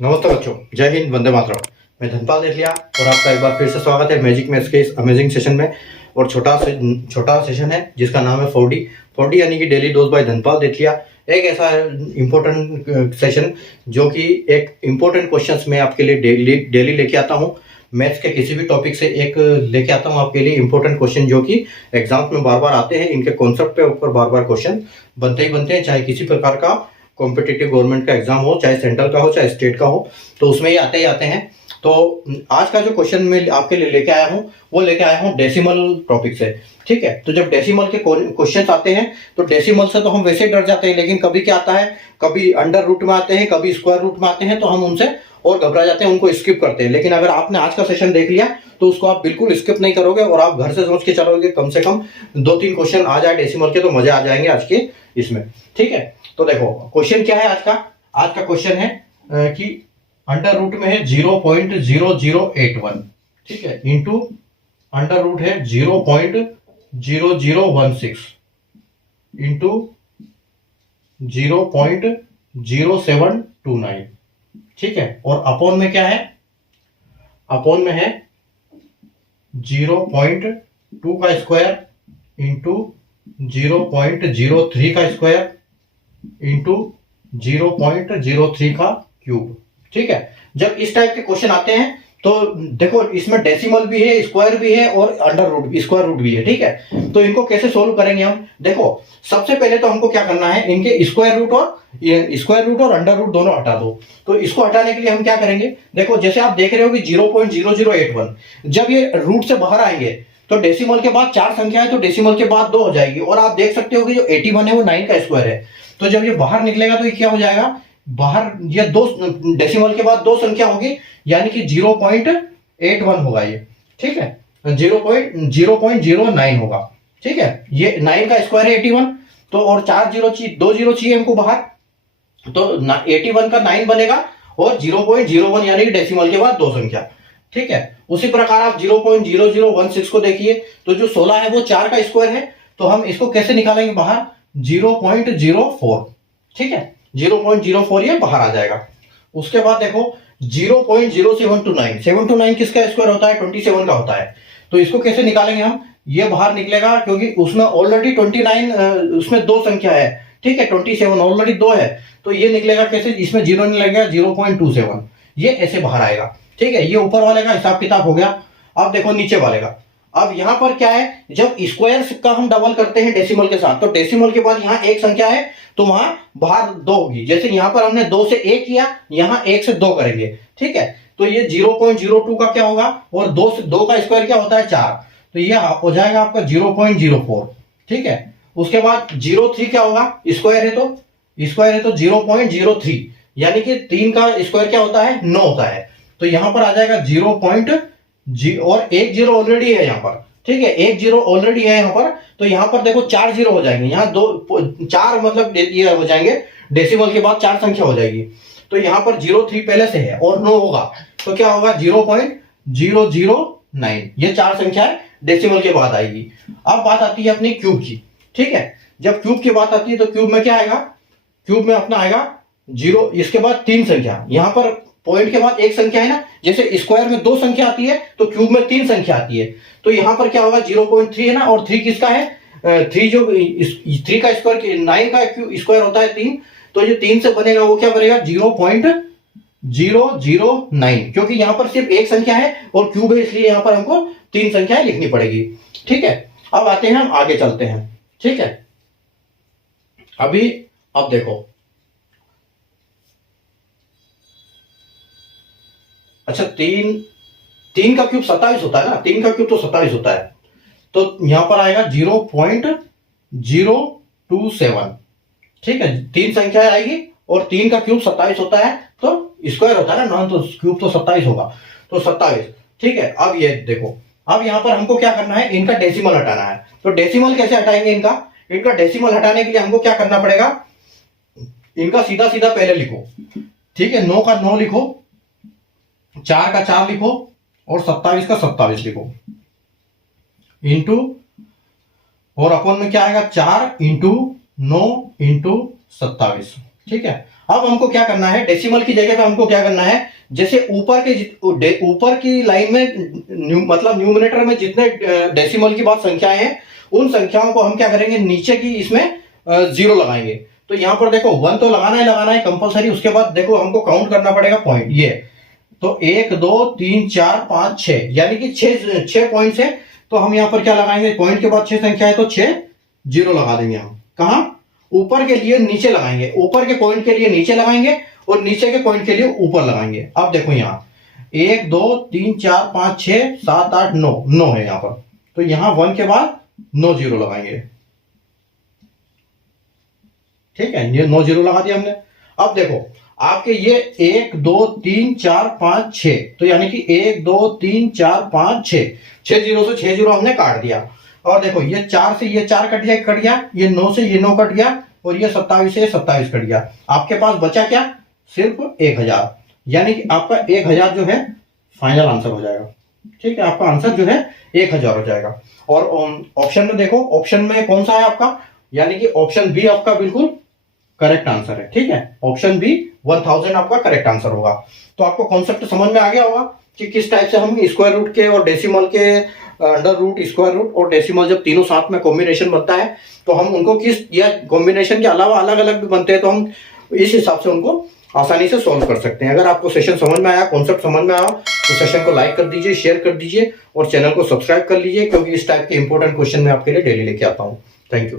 नमस्ते बच्चों, जय हिंद, वंदे मातरम। मैं धनपाल देठलिया और आपका एक बार फिर से स्वागत है मैजिक मैथ्स के इस अमेजिंग सेशन में। और छोटा सेशन है जिसका नाम है 4D। 4D यानी कि डेली डोज बाय धनपाल देठलिया। एक ऐसा इम्पोर्टेंट सेशन जो कि एक इम्पोर्टेंट क्वेश्चंस मैं आपके लिए डेली लेके आता हूँ। मैथ्स के किसी भी टॉपिक से एक लेके आता हूँ आपके लिए इम्पोर्टेंट क्वेश्चन जो कि एग्जाम में बार बार आते हैं। इनके कॉन्सेप्ट पे ऊपर बार बार क्वेश्चन बनते ही बनते हैं, चाहे किसी प्रकार का कॉम्पिटिटिव गवर्नमेंट का एग्जाम हो, चाहे सेंट्रल का हो, चाहे स्टेट का हो, तो उसमें ही आते हैं। तो आज का जो क्वेश्चन मैं आपके लिए लेके आया हूँ वो लेके आया हूँ डेसिमल टॉपिक से। ठीक है, तो जब डेसिमल के क्वेश्चन आते हैं तो डेसिमल से तो हम वैसे ही डर जाते हैं, लेकिन कभी क्या आता है, कभी अंडर रूट में आते हैं, कभी स्क्वायर रूट में आते हैं, तो हम उनसे और घबरा जाते हैं, उनको स्किप करते हैं। लेकिन अगर आपने आज का सेशन देख लिया तो उसको आप बिल्कुल स्किप नहीं करोगे और आप घर से सोच के चलोगे कम से कम 2-3 क्वेश्चन आ जाए डेसिमल के, तो मजे आ जाएंगे आज के इसमें। ठीक है, तो देखो क्वेश्चन क्या है आज का क्वेश्चन है कि अंडर रूट में है 0.0081, ठीक है, इंटू अंडर रूट है 0.0016 इंटू 0.0729, ठीक है, और अपॉन में क्या है, अपॉन में है 0.2 का स्क्वायर इंटू 0.03 का स्क्वायर इंटू 0.03 का क्यूब। ठीक है, जब इस टाइप के क्वेश्चन आते हैं तो देखो इसमें डेसिमल भी है, स्क्वायर भी है और अंडर रूट स्क्वायर रूट भी है। ठीक है, तो इनको कैसे सोल्व करेंगे हम, देखो सबसे पहले तो हमको क्या करना है, इनके स्क्वायर रूट और अंडर रूट दोनों हटा दो। तो इसको हटाने के लिए हम क्या करेंगे, देखो जैसे आप देख रहे हो कि 0.0081, जब ये रूट से बाहर आएंगे तो डेसिमल के बाद 4 संख्या है तो डेसिमल के बाद 2 हो जाएगी, और आप देख सकते हो कि जो 81 है वो 9 का स्क्वायर है। तो जब ये बाहर निकलेगा तो ये क्या हो जाएगा, बाहर ये 2 डेसिमल के बाद 2 संख्या होगी, यानी कि 0.81 होगा ये। ठीक है, 0.09 होगा। ठीक है, ये 9 का स्क्वायर है 81, तो और 2 जीरो चाहिए हमको बाहर, तो 81 का 9 बनेगा और 0.01 यानी कि डेसिमल के बाद 2 संख्या। ठीक है, उसी प्रकार आप 0.0016 को देखिए, तो जो 16 है वो 4 का स्क्वायर है, तो हम इसको कैसे निकालेंगे बाहर, 0.04। ठीक है, 0.04 ये बाहर आ जाएगा। उसके बाद देखो 0.0729, 729 किसका स्क्वायर होता है, 27 का होता है, तो इसको कैसे निकालेंगे हम, ये बाहर निकलेगा क्योंकि उसमें ऑलरेडी 29 उसमें 2 संख्या है। ठीक है, 27 ऑलरेडी 2 है, तो ये निकलेगा कैसे, इसमें 0 नहीं लगेगा, 0.27 ये ऐसे बाहर आएगा। ठीक है, ये ऊपर वाले का हिसाब किताब हो गया। अब देखो नीचे वाले का, अब यहां पर क्या है, जब स्क्वायर का हम डबल करते हैं डेसिमल के साथ, तो डेसिमल के बाद यहां एक संख्या है तो वहां बाहर 2 होगी। जैसे यहां पर हमने 2 से 1 किया, यहां 1 से 2 करेंगे। ठीक है, तो ये 0.02 का क्या होगा, और 2 से 2 का स्क्वायर क्या होता है 4, तो ये हो जाएगा आपका 0.04। ठीक है, उसके बाद 03 क्या होगा, स्क्वायर है तो 0.03 यानी कि 3 का स्क्वायर क्या होता है, 9 होता है, तो यहां पर आ जाएगा 0.0 और 1 जीरो ऑलरेडी है यहाँ पर। ठीक है, 1 जीरो ऑलरेडी है यहाँ पर, तो यहाँ पर देखो 4 जीरो हो जाएंगे, यहाँ 4 मतलब ये हो जाएंगे, डेसिमल के बाद 4 संख्या हो जाएगी, तो यहाँ पर 03 पहले से है और 9 होगा, तो क्या होगा 0.009, ये 4 संख्या है डेसिमल के बाद आएगी। अब बात आती है अपनी क्यूब की। ठीक है, जब क्यूब की बात आती है तो क्यूब में क्या आएगा, क्यूब में अपना आएगा 0, इसके बाद 3 संख्या, यहाँ पर पॉइंट के बाद एक संख्या है ना, जैसे स्क्वायर में 2 संख्या आती है तो क्यूब में 3 संख्या आती है, तो यहां पर क्या होगा 0.3 है ना, और 3 किसका है, 3 जो 3 का स्क्वायर 9 का स्क्वायर होता है 3, तो जो 3 से बनेगा वो क्या बनेगा 0.009, क्योंकि यहां पर सिर्फ एक संख्या है और क्यूब है, इसलिए यहां पर हमको 3 संख्याएं लिखनी पड़ेगी। ठीक है, अब आते हैं, हम आगे चलते हैं। ठीक है, अब देखो, अच्छा 3 का क्यूब 27 होता है ना, 3 का क्यूब तो 27 होता है, तो यहां पर आएगा 0.027। ठीक है, 3 संख्या आएगी और 3 का क्यूब 27 होता है, तो स्क्वायर होता है ना, तो क्यूब तो 27 होगा, तो 27। ठीक है, अब ये देखो, अब यहां पर हमको क्या करना है, इनका डेसिमल हटाना है, तो डेसिमल कैसे हटाएंगे, इनका डेसिमल हटाने के लिए हमको क्या करना पड़ेगा, इनका सीधा सीधा पहले लिखो। ठीक है, 9 का 9 लिखो, 4 का 4 लिखो और 27 का 27 लिखो, इंटू और अपन में क्या आएगा 4 इंटू 9 इंटू 27। ठीक है, अब हमको क्या करना है, डेसिमल की जगह पे हमको क्या करना है, जैसे ऊपर की लाइन में मतलब न्यूमरेटर में जितने डेसिमल की बात संख्याएं हैं, उन संख्याओं को हम क्या करेंगे, नीचे की इसमें जीरो लगाएंगे। तो यहां पर देखो 1 तो लगाना है कंपलसरी। उसके बाद देखो हमको काउंट करना पड़ेगा पॉइंट, ये तो 1 2 3 4 5 6, यानी कि 6 पॉइंट्स है। तो हम यहाँ पर क्या लगाएंगे, पॉइंट के बाद 6 संख्या है तो 6 जीरो लगा देंगे हम। कहा, ऊपर के लिए नीचे लगाएंगे, ऊपर के पॉइंट के लिए नीचे लगाएंगे और नीचे के पॉइंट के लिए ऊपर लगाएंगे। अब देखो यहाँ 1 2 3 4 5 6 7 8 9 है यहाँ पर, तो यहाँ 1 के बाद 9 जीरो लगाएंगे। ठीक है, ये 9 जीरो लगा दिया हमने। अब देखो आपके ये 1 2 3 4 5 6, तो यानी कि 1 2 3 4 5 6 जीरो से 6 जीरो हमने काट दिया। और देखो ये 4 से ये 4 कट गया, ये 9 से ये 9 कट गया, और ये 27 से ये 27 कट गया। आपके पास बचा क्या, सिर्फ 1000, यानी कि आपका 1000 जो है फाइनल आंसर हो जाएगा। ठीक है, आपका आंसर जो है 1000 हो जाएगा। और ऑप्शन में देखो, ऑप्शन में कौन सा है आपका, यानी कि ऑप्शन बी आपका बिल्कुल करेक्ट आंसर है। ठीक है, ऑप्शन बी 1000 आपका करेक्ट आंसर होगा। तो आपको कॉन्सेप्ट समझ में आ गया होगा कि किस टाइप से हम स्क्वायर रूट के और डेसिमल के, अंडर रूट, स्क्वायर रूट और डेसिमल जब तीनों साथ में कॉम्बिनेशन बनता है तो हम उनको किस, या कॉम्बिनेशन के अलावा अलग अलग भी बनते हैं, तो हम इस हिसाब से उनको आसानी से सॉल्व कर सकते हैं। अगर आपको सेशन समझ में आया, कॉन्सेप्ट समझ में आया, तो सेशन को लाइक कर दीजिए, शेयर कर दीजिए और चैनल को सब्सक्राइब कर लीजिए, क्योंकि इस टाइप के इंपॉर्टेंट क्वेश्चन मैं आपके लिए डेली लेके आता हूँ। Thank you.